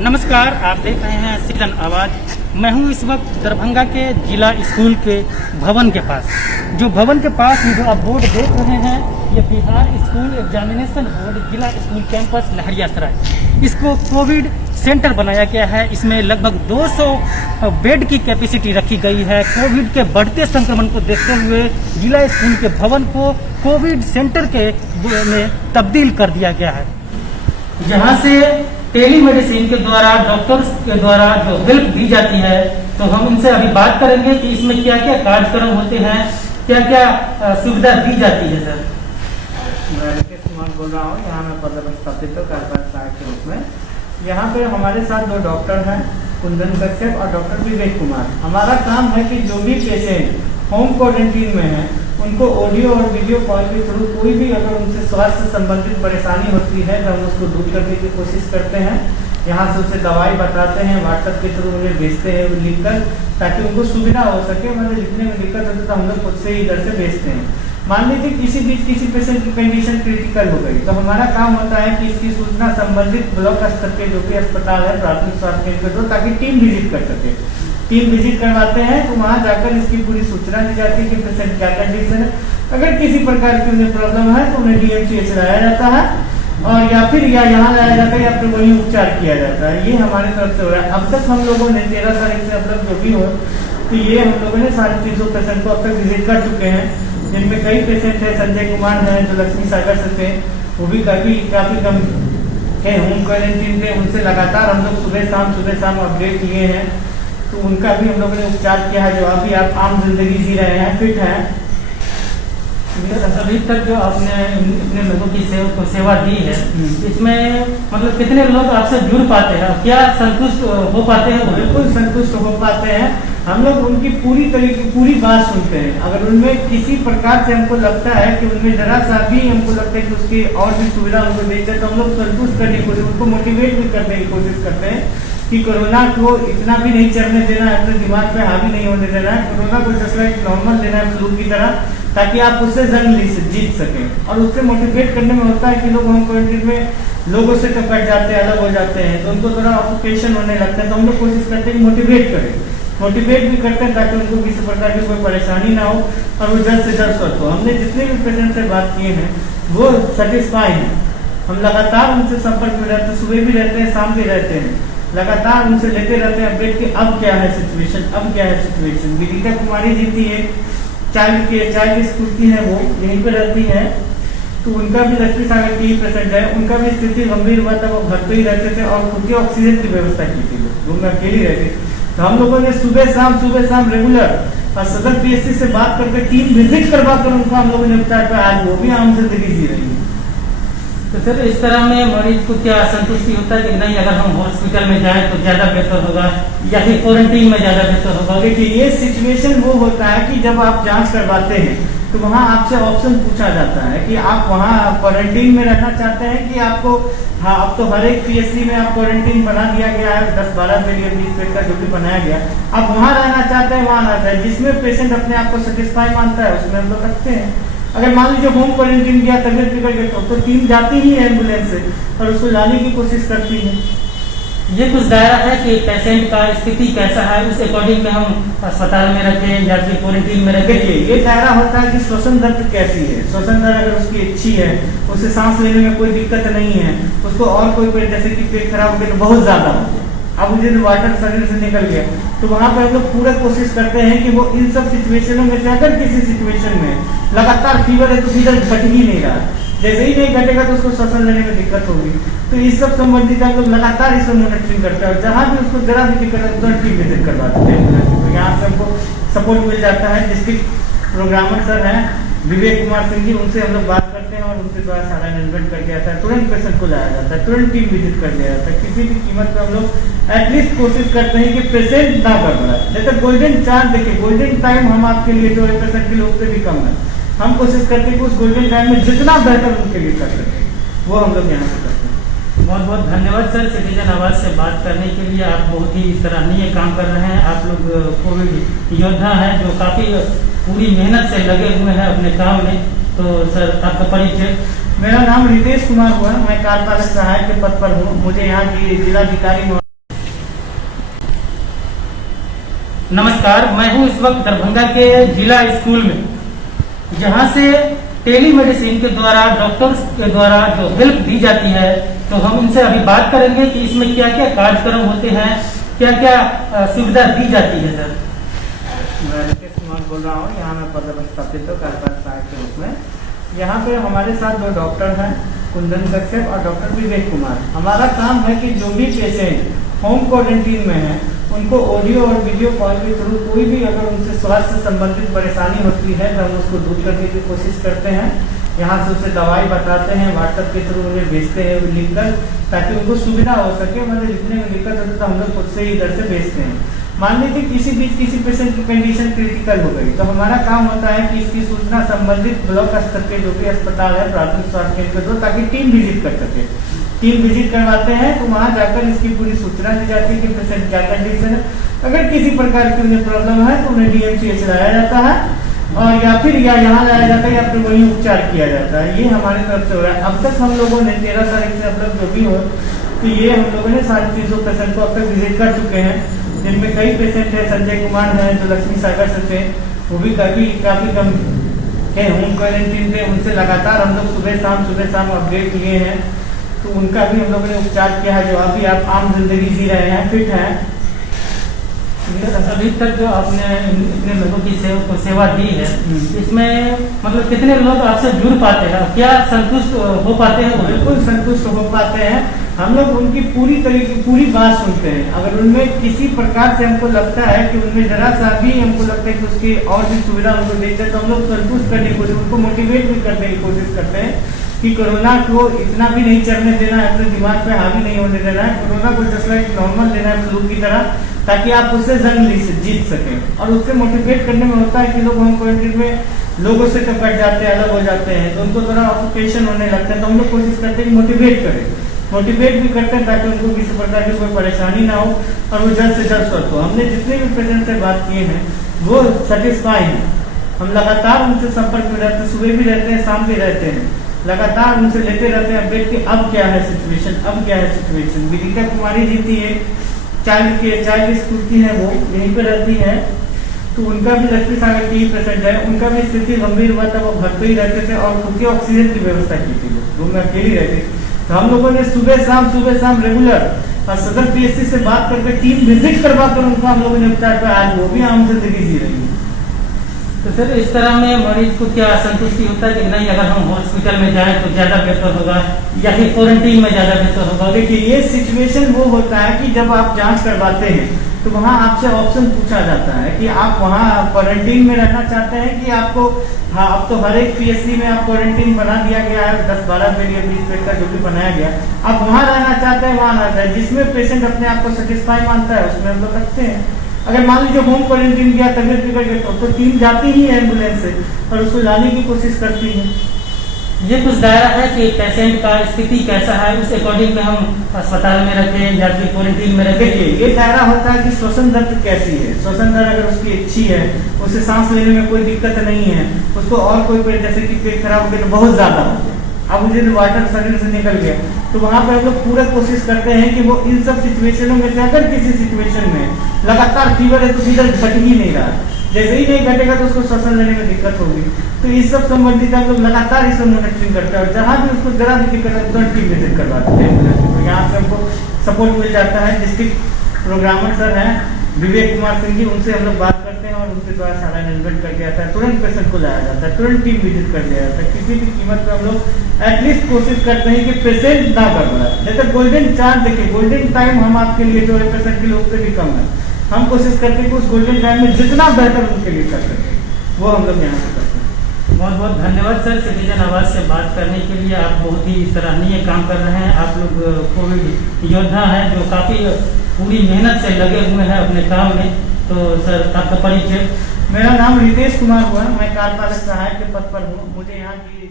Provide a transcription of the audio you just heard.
नमस्कार, आप देख रहे हैं सीजन आवाज़। मैं हूं इस वक्त दरभंगा के जिला स्कूल के भवन के पास। जो भवन के पास जो आप बोर्ड देख रहे हैं, ये बिहार स्कूल एग्जामिनेशन बोर्ड जिला स्कूल कैंपस लहरियासराय। इसको कोविड सेंटर बनाया गया है। इसमें लगभग 200 बेड की कैपेसिटी रखी गई है। कोविड के बढ़ते संक्रमण को देखते हुए जिला स्कूल के भवन को कोविड सेंटर के में तब्दील कर दिया गया है, जहाँ से टेलीमेडिसिन के द्वारा डॉक्टर्स के द्वारा जो हेल्प दी जाती है। तो हम उनसे अभी बात करेंगे कि इसमें क्या क्या कार्यक्रम होते हैं, क्या क्या सुविधा दी जाती है। सर, मैं राकेश कुमार बोल रहा हूँ। यहाँ मैं पदस्थापित कार्यपालक सहायक के रूप में। यहाँ पे हमारे साथ 2 डॉक्टर हैं, कुंदन कश्यप और डॉक्टर विवेक कुमार। हमारा काम है कि जो भी पेशेंट होम क्वारंटीन में है उनको ऑडियो और वीडियो कॉल के थ्रू कोई भी अगर उनसे स्वास्थ्य से संबंधित परेशानी होती है तो हम उसको दूर करने की कोशिश करते हैं। यहाँ से उसे दवाई बताते हैं, व्हाट्सएप के थ्रू उन्हें भेजते हैं लिखकर, ताकि उनको सुविधा हो सके। मतलब लिखने में दिक्कत होती है तो हम लोग खुद से ही इधर से भेजते हैं। मान लीजिए किसी पेशेंट की कंडीशन क्रिटिकल हो गई, तो हमारा काम होता है कि इसकी सूचना संबंधित ब्लॉक स्तर के जो भी अस्पताल है, प्राथमिक स्वास्थ्य केंद्र को दो, ताकि टीम विजिट कर सके। टीम विजिट करवाते हैं तो वहाँ जाकर इसकी पूरी सूचना दी जाती है कि पेशेंट क्या कंडीशन है। अगर किसी प्रकार की उन्हें प्रॉब्लम है तो उन्हें डीएमसीएच लाया जाता है, और या फिर यहाँ लाया जाता है, या फिर वही उपचार किया जाता है। ये हमारी तरफ से हो रहा है। अब तक हम लोगों ने 13 तारीख से अब तक जो भी हो, तो ये हम लोगों ने 350 पेशेंट को अब तक विजिट कर चुके हैं, जिनमें कई पेशेंट है। संजय कुमार है जो लक्ष्मी सागर से थे, वो भी काफी कम है, होम क्वारंटीन थे। उनसे लगातार हम लोग सुबह शाम अपडेट लिए हैं, तो उनका भी हम लोगों ने उपचार किया है। जो अभी आप आम जिंदगी जी रहे हैं, फिट हैं। अभी तक जो आपने इतने लोगों की सेवा दी है, इसमें मतलब कितने लोग आपसे जुड़ पाते हैं, क्या संतुष्ट हो पाते हैं? बिल्कुल संतुष्ट हो पाते हैं। हम लोग उनकी पूरी बात सुनते हैं। अगर उनमें किसी प्रकार से हमको लगता है कि उनमें जरा सा भी हमको लगता है कि उसकी और भी सुविधा उनको देते हैं, तो हम लोग संतुष्ट करने की कोशिश, उनको मोटिवेट भी करने की कोशिश करते हैं कि कोरोना को इतना भी नहीं चढ़ने देना है, अपने दिमाग पे हावी नहीं होने देना है। कोरोना को जैसा एक नॉर्मल लेना है, फ्लू की तरह, ताकि आप उससे जंग जीत सकें। और उससे मोटिवेट करने में होता है कि लोग होम क्वारंटीन में लोगों से तो कट जाते हैं, अलग हो जाते हैं, तो उनको थोड़ा ऑक्यूपेशन होने लगता है। तो हम लोग कोशिश करते हैं कि मोटिवेट भी करते हैं, ताकि उनको किसी प्रकार की कोई परेशानी ना हो और वो जल्द से जल्द स्वस्थ हो। हमने जितने भी पेशेंट से बात किए हैं वो सेटिस्फाई हैं। हम लगातार उनसे संपर्क में रहते हैं, सुबह भी रहते हैं, शाम भी रहते हैं, लगातार उनसे लेते रहते हैं अपडेट कि अब क्या है सिचुएशन। विदिता कुमारी जी थी, एक चाइल्ड स्कूल की है, वो यहीं पे रहती है, तो उनका भी लक्ष्मी सागर की ही पेशेंट है। उनका भी स्थिति गंभीर हुआ था, वो घर पे ही रहते थे और खुद की ऑक्सीजन की व्यवस्था की थी, रूम में अकेली रहती। तो हम लोगों ने सुबह शाम रेगुलर और सदर पीएचसी से बात करके टीम विजिट करवा कर उनको हम लोगों ने उपचार किया। आज वो भी आम जिंदगी जी रही है। तो सर, इस तरह में मरीज को क्या संतुष्टि होता है कि नहीं, अगर हम हॉस्पिटल में जाएं तो ज्यादा बेहतर होगा या फिर क्वारंटीन में ज्यादा बेहतर होगा? देखिए, ये सिचुएशन वो होता है कि जब आप जांच करवाते हैं तो वहाँ आपसे ऑप्शन पूछा जाता है कि आप वहाँ क्वारंटीन में रहना चाहते हैं कि आपको, हाँ, अब तो हर एक पीएचसी में आप क्वारंटीन बना दिया गया है, 10-12 बेड या 20 बेड का जो भी बनाया गया। आप वहाँ रहना चाहते हैं, वहाँ रहता है। जिसमें पेशेंट अपने आप को सेटिस्फाई मानता है उसमें हम लोग रखते हैं। अगर मान लीजिए होम क्वारंटीन गया, तबियत बिगड़ गई, तो टीम जाती ही है एम्बुलेंस से और उसको लाने की कोशिश करती है। ये कुछ दायरा है कि पेशेंट का स्थिति कैसा है, उस अकॉर्डिंग में हम अस्पताल में रखें या फिर क्वारंटीन में रखें? देखिए, ये दायरा होता है कि श्वसन दर कैसी है। श्वसन दर अगर उसकी अच्छी है, उसे सांस लेने में कोई दिक्कत नहीं है, उसको और कोई पेट, जैसे कि पेट खराब हो गया तो बहुत ज्यादा हो गया, अब मुझे वाटर शरीर से निकल गया, तो वहाँ पर हम लोग पूरा कोशिश करते हैं कि वो इन सब सिचुएशनों में से अगर किसी सिचुएशन में लगातार फीवर है तो फीवर घट ही नहीं रहा, जैसे ही नहीं घटेगा तो उसको श्वसन लेने में दिक्कत होगी। तो इस सब संबंधित हम लोग लगातार इसको मॉनिटरिंग करते हैं, और जहाँ भी उसको जरा भी दिक्कत है तुरंत टीम विजिट करवा देते हैं। तो यहाँ से हमको सपोर्ट मिल जाता है। डिस्ट्रिक्ट प्रोग्रामर सर हैं विवेक कुमार सिंह जी, उनसे हम लोग बात करते हैं और उनके द्वारा सारा अरेंजमेंट करके आता है। तुरंत पेशेंट को लाया जाता है, तुरंत टीम विजिट कर दिया जाता है। किसी भी कीमत पर हम लोग एटलीस्ट कोशिश करते हैं कि पेशेंट ना गड़बड़ाए। जैसे गोल्डन चांस, देखिए गोल्डन टाइम हम आपके लिए जो है पेशेंट के लिए उससे भी कम है। हम कोशिश करते हैं कि उस गोल्डन टाइम में जितना बेहतर उनके लिए कर सकें, वो हम लोग यहाँ से करते हैं। बहुत बहुत धन्यवाद सर, सिटीजन आवाज़ से बात करने के लिए। आप बहुत ही सराहनीय काम कर रहे हैं। आप लोग कोविड योद्धा हैं जो काफ़ी पूरी मेहनत से लगे हुए हैं अपने काम में। तो सर, आपका परिचय? मेरा नाम रितेश कुमार हुआ, मैं कार्यपालक सहायक के पद पर हूँ। मुझे यहाँ की जिलाधिकारी नमस्कार, मैं हूँ इस वक्त दरभंगा के जिला स्कूल में, जहाँ से टेलीमेडिसिन के द्वारा डॉक्टर्स के द्वारा जो हेल्प दी जाती है, तो हम उनसे अभी बात करेंगे कि इसमें क्या क्या कार्यक्रम होते हैं, क्या क्या सुविधा दी जाती है। सर, मैं राकेश कुमार बोल रहा हूँ, यहाँ मैं पदस्थापित हूँ कार्यपालक सहायक के रूप में। यहाँ पे हमारे साथ दो डॉक्टर हैं, कुंदन कश्यप और डॉक्टर विवेक कुमार। हमारा काम है कि जो भी पेशेंट होम क्वारंटीन में है उनको ऑडियो और वीडियो कॉल के थ्रू कोई भी अगर उनसे स्वास्थ्य से संबंधित परेशानी होती है तो हम उसको दूर करने की कोशिश करते हैं। यहाँ से उसे दवाई बताते हैं, व्हाट्सएप के थ्रू उन्हें भेजते हैं लिखकर, ताकि उनको सुविधा हो सके। मतलब लिखने में दिक्कत होती है तो हम लोग खुद से ही इधर से भेजते हैं। मान लीजिए किसी बीच किसी पेशेंट की कंडीशन क्रिटिकल हो गई, तो हमारा काम होता है कि इसकी सूचना संबंधित ब्लॉक स्तर के जो भी अस्पताल है, प्राथमिक स्वास्थ्य केंद्र को दो, ताकि टीम विजिट कर सके। टीम विजिट करवाते हैं तो वहाँ जाकर इसकी पूरी सूचना दी जाती है कि पेशेंट क्या कंडीशन है। अगर किसी प्रकार की उन्हें प्रॉब्लम है तो उन्हें DMCH लाया जाता है, और या फिर यहाँ लाया जाता है, या फिर वहीं उपचार किया जाता है। ये हमारी तरफ से हो रहा है। अब तक हम लोगों ने 13 तारीख से अब तक जो भी हो, तो ये हम लोगों ने 350 पेशेंट को अब तक विजिट कर चुके हैं, जिनमें कई पेशेंट है। संजय कुमार है जो लक्ष्मी सागर से थे, वो भी काफी कम है, होम क्वारंटीन थे। उनसे लगातार हम लोग सुबह शाम अपडेट लिए हैं, तो उनका भी हम लोगों ने उपचार किया है। जो अभी आप आम जिंदगी जी रहे हैं, फिट हैं। अभी तक जो आपने इतने लोगों की सेवा दी है, इसमें मतलब कितने लोग आपसे जुड़ पाते हैं, क्या संतुष्ट हो पाते हैं? बिल्कुल संतुष्ट हो पाते हैं। हम लोग उनकी पूरी बात सुनते हैं। अगर उनमें किसी प्रकार से हमको लगता है कि उनमें जरा सा भी हमको लगता है कि उसकी और भी सुविधा उनको देते हैं, तो हम लोग संतुष्ट करने की कोशिश, उनको मोटिवेट भी करने की कोशिश करते हैं कि कोरोना को इतना भी नहीं चढ़ने देना है, अपने दिमाग पे हावी नहीं होने देना है। कोरोना को जैसा एक नॉर्मल लेना है फ्लू की तरह, ताकि आप उससे जंग जीत सकें। और उससे मोटिवेट करने में होता है कि लोग होम क्वारंटीन में लोगों से कट जाते हैं, अलग हो जाते हैं, तो उनको थोड़ा ऑक्यूपेशन होने लगता है। तो हम लोग कोशिश करते हैं कि मोटिवेट भी करते हैं, ताकि उनको किसी प्रकार की कोई परेशानी ना हो और वो जल्द से जल्द स्वस्थ हो। हमने जितने भी पेशेंट से बात किए हैं वो सेटिस्फाई हैं। हम लगातार उनसे संपर्क में रहते हैं, सुबह भी रहते हैं, शाम भी रहते हैं, लगातार उनसे लेते रहते हैं अपडेट कि अब क्या है सिचुएशन। विदिका कुमारी जी थी, चाइल्ड स्कूल की है, वो यहीं पे रहती है, तो उनका भी लक्ष्मी सागर की ही पेशेंट है। उनका भी स्थिति गंभीर हुआ था, वो घर पे ही रहते थे और खुद की ऑक्सीजन की व्यवस्था की थी, वो रूम में अकेली रहती। तो हम लोगों ने सुबह शाम रेगुलर और सदर PSC से बात करके टीम विजिट करवा कर उनका हम लोगों ने उपचार पर, आज वो भी आम जिंदगी जी रही है। तो सर, इस तरह में मरीज को क्या संतुष्टि होता है कि नहीं, अगर हम हॉस्पिटल में जाएं तो ज्यादा बेहतर होगा या फिर क्वारंटीन में ज्यादा बेहतर होगा? देखिए, ये सिचुएशन वो होता है कि जब आप जांच करवाते हैं तो वहाँ आपसे ऑप्शन पूछा जाता है कि आप वहाँ क्वारंटीन में रहना चाहते हैं कि आपको, हाँ, अब तो हर एक PSC में आप क्वारंटीन बना दिया गया है, 10-12 बेड या 20 बेड का जो भी बनाया गया, आप वहाँ रहना चाहते हैं, वहाँ रहता है। जिसमें पेशेंट अपने आप को सेटिस्फाई मानता है उसमें हम लोग रखते हैं। अगर मान लीजिए होम क्वारंटीन गया, तबियत बिगड़ गई, तो टीम जाती ही है एम्बुलेंस से और उसको लाने की कोशिश करती है। ये कुछ दायरा है कि पेशेंट का स्थिति कैसा है, उस अकॉर्डिंग में हम अस्पताल में रखें या फिर क्वारंटीन में रखें। देखिए, ये दायरा होता है कि श्वसन दर कैसी है। श्वसन दर अगर उसकी अच्छी है, उसे सांस लेने में कोई दिक्कत नहीं है, उसको और कोई पेट, जैसे कि पेट खराब हो गया तो बहुत ज्यादा हो गया, अब मुझे वाटर शरीर से निकल गया, तो वहाँ पर हम लोग पूरा कोशिश करते हैं कि वो इन सब सिचुएशनों में से अगर किसी सिचुएशन में लगातार फीवर है तो फीवर घट ही नहीं रहा, जैसे ही नहीं घटेगा तो उसको श्वसन लेने में दिक्कत होगी। तो इस सब संबंधित हम लोग लगातार इसमें मॉनिटरिंग करते हैं, और जहाँ भी उसको जरा भी दिक्कत है तुरंत टीम विजिट करवाते हैं। तो यहाँ से हमको सपोर्ट मिल जाता है। डिस्ट्रिक्ट प्रोग्रामर सर हैं विवेक कुमार सिंह जी, उनसे हम लोग बात करते हैं और उनके द्वारा सारा अरेंजमेंट कर दिया जाता है। तुरंत पेशेंट को लाया जाता है, तुरंत टीम विजिट कर दिया जाता है। किसी भी कीमत पर हम लोग एटलीस्ट कोशिश करते हैं कि पेशेंट ना गड़बड़ाए। जैसे गोल्डन चांस, देखिए गोल्डन टाइम हम आपके लिए जो है पेशेंट के लिए उससे भी कम है। हम कोशिश करते हैं कि उस गोल्डन टाइम में जितना बेहतर उनके लिए कर सकें, वो हम लोग यहाँ से करते हैं। बहुत बहुत धन्यवाद सर, सिटीजन आवाज से बात करने के लिए। आप बहुत ही सराहनीय काम कर रहे हैं। आप लोग कोविड योद्धा हैं जो काफ़ी पूरी मेहनत से लगे हुए हैं अपने काम में। तो सर, आपका परिचय? मेरा नाम रितेश कुमार हुआ, मैं कार्यपालक सहायक के पद पर हूँ। मुझे यहाँ की